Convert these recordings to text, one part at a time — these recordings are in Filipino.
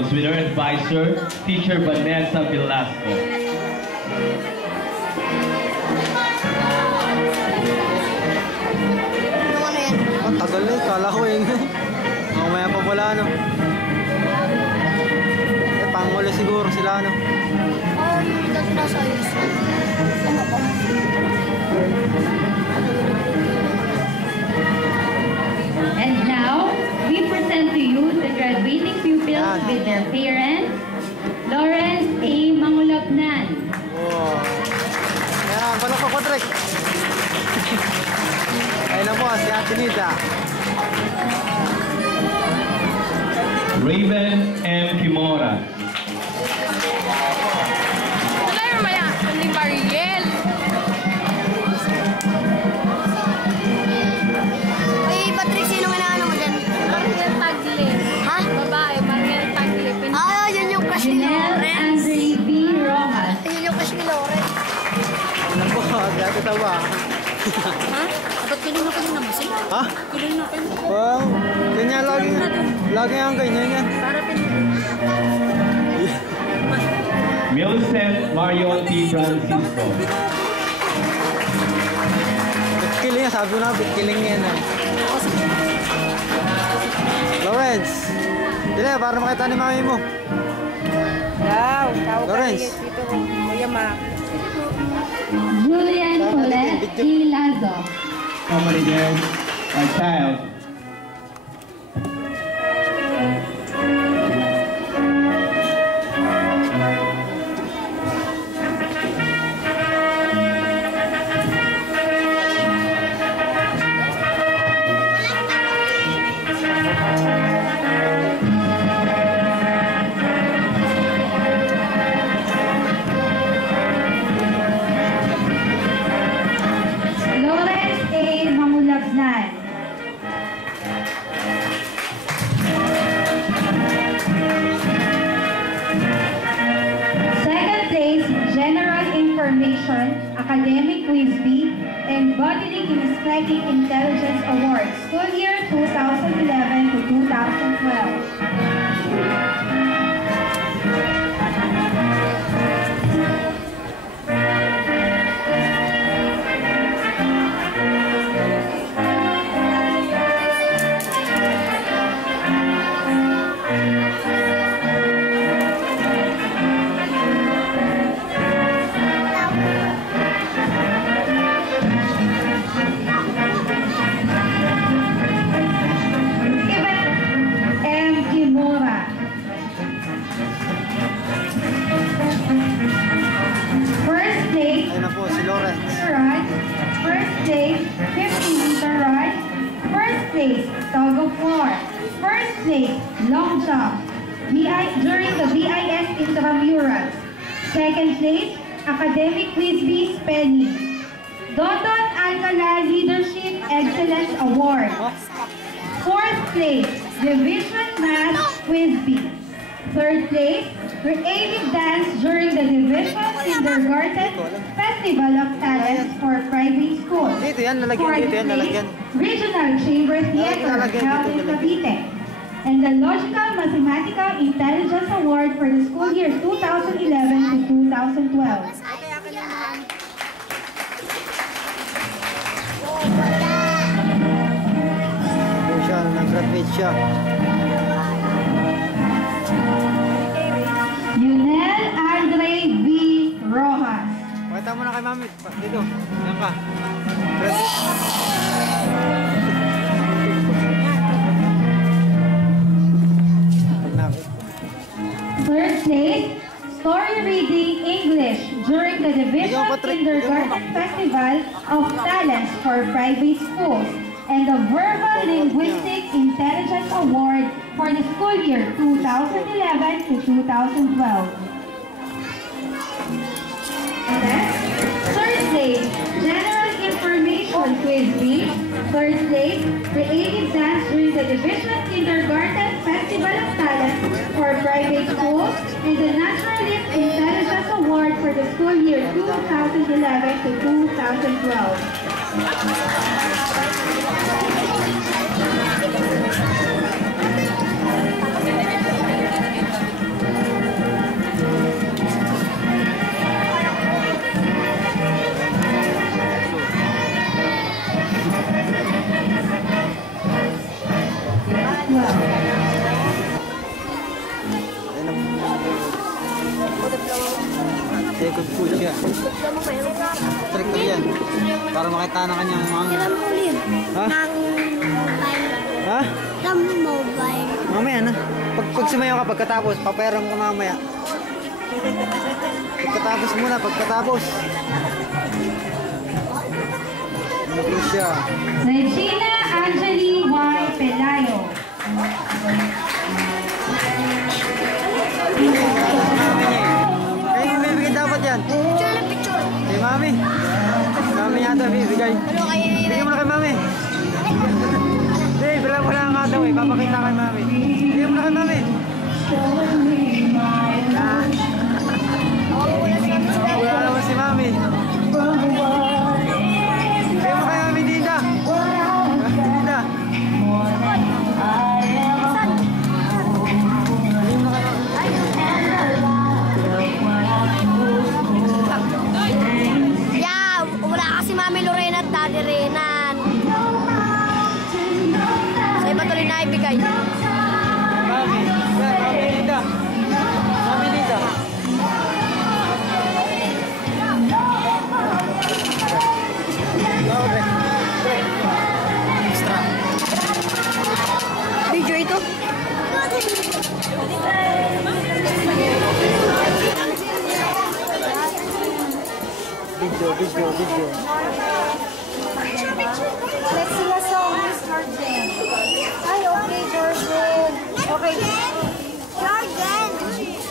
Finals with her advisor, teacher Vanessa Velasco. Ang tagal na, kala ko eh. Mamaya pa pala, ano. Panguli siguro sila, ano. Yung dati nasa ayos. Ano ko? And now, we present to you the graduating pupils with their parents, Lawrence A. Mangulapnan. Wow. Ayan, pala ko, Kodrek. Ayun na po, si Ate Nita. Raven M. Kimora. Wala yung maya, ni Mariel. Uy, Patrick, sino nga na ano mo dyan? Mariel Tagle. Ha? Babae, Mariel Tagle. Ah, yun yung crush ni Lawrence. Andre B. Rojas. Yun yung crush ni Lawrence. Ano po, dati tawa. Ha? Ba't kiling na kayo naman sila? Ha? Kiling na kayo. Wow, ganyan lagi ang ganyan yan. Para pinili. Millicent Marion T. Francisco. Bitkiling yan, sabi ko na, bitkiling yan. Lawrence, dili, para makita ni mami mo. Lawrence. Kuya Ma. Julian Colette E. Lazo. Somebody there, a child. Lawrence A. Mangulapnan. Second place, General Information, Academic Quiz B, and Bodily Kinesthetic Intelligence Awards, school year 2011 to 2012. M. Kimura. First place, Ayun na po, si Lawrence. run. First place, 50-meter run. First place, tug of war. First place, long jump. During the BIS intramurals. Second place, academic quiz B spelling. Dondon Alcala Leadership Excellence Award. Fourth place, Division Math Quiz B. Third place, Creative Dance during the Division Kindergarten Festival of Talents for Private Schools. Dito yan, lalagyan, Fourth dito yan, place, lalagyan. Regional Chamber Theater Lalagyan, held dito, in lalagyan. Cavite. And the Logical Mathematical Intelligence Award for the school year 2011 to 2012. Ito siya, nag-graduate siya. Yunel Andre B. Rojas. Pakita mo na kay mami. Dito, yan ka. Third place, story reading English during the Division Kindergarten Festival of Talents for Private Schools and the Verbal Linguistic Intelligence Award for the school year 2011 to 2012. Third place, General Information Quiz B. Third place, Creative Dance during the Division Kindergarten Festival of Talents for Private Schools and the Naturalist Intelligence Award for the school year 2011 to 2012. para makita na kanyang mga... Ilan mo ulit? Ha? Ng mobile. Ha? Ng mobile. Mamaya na. Pag sumayaw ka pagkatapos, papayaran ko mamaya. Pagkatapos muna, pagkatapos. Ano po siya? Regina Angeli Y. Pelayo. Kayo may bibigay dapat yan. Picture na picture. Kay mami. Mami yata bibigay. Ano kaya Bigyan mo na kay mami. Hey, wala nga daw eh. Papakita kay mami. Bigyan mo na kay mami. Ah. Wala naman si mami. Bigyan mo kay mami, Dinda. Dinda. Bigyan mo na kay mami. Yeah, wala kasi Mami Lorena at Daddy Renan. Sa iba tuloy na ibigay. Mami. Mami, Dinda. Mami, Dinda. Extra. Video ito? Video. Let's sing a song, Miss Jordan. Ay, okay, Jordan. Okay.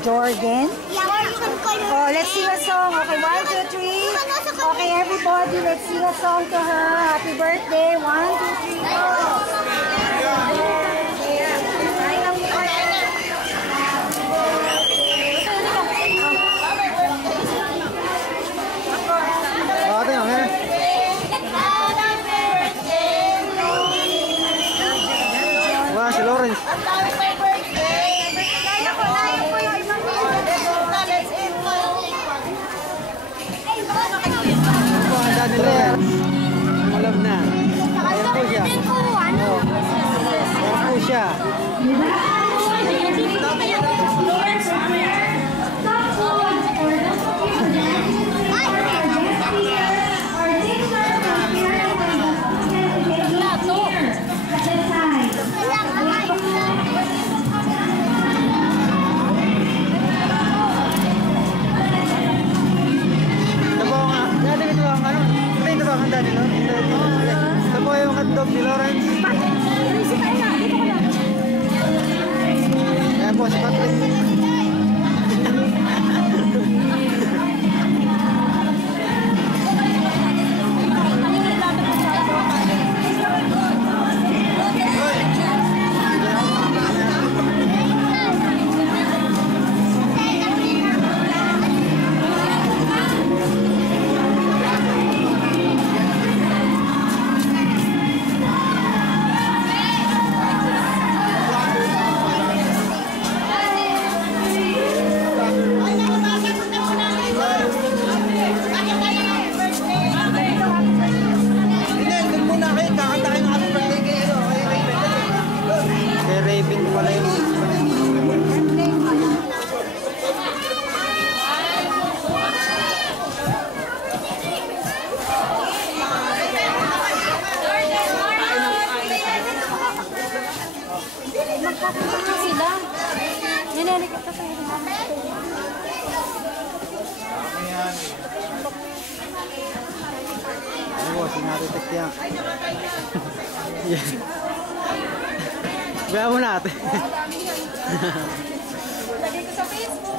Jordan? Oh, let's sing a song. Okay, 1, 2, 3. Okay, everybody, let's sing a song to her. Happy birthday. 1, 2, 3, go. Ate, okay. Wah, si Lawrence. Wah, handa nila yan. Alam na. Ayan po siya. Oh. Ayan po siya. Ito po nga. Dati ito ang ano. Ito ba ang handa nila? Ito po yung hotdog ni Lawrence. Ayan po si Patrick. Kay Raven pala yung... Magkakita sila. Ninelik ka sa iyo. Ano, sinaritek yan. Gaya mo natin. Lagay ko sa Facebook.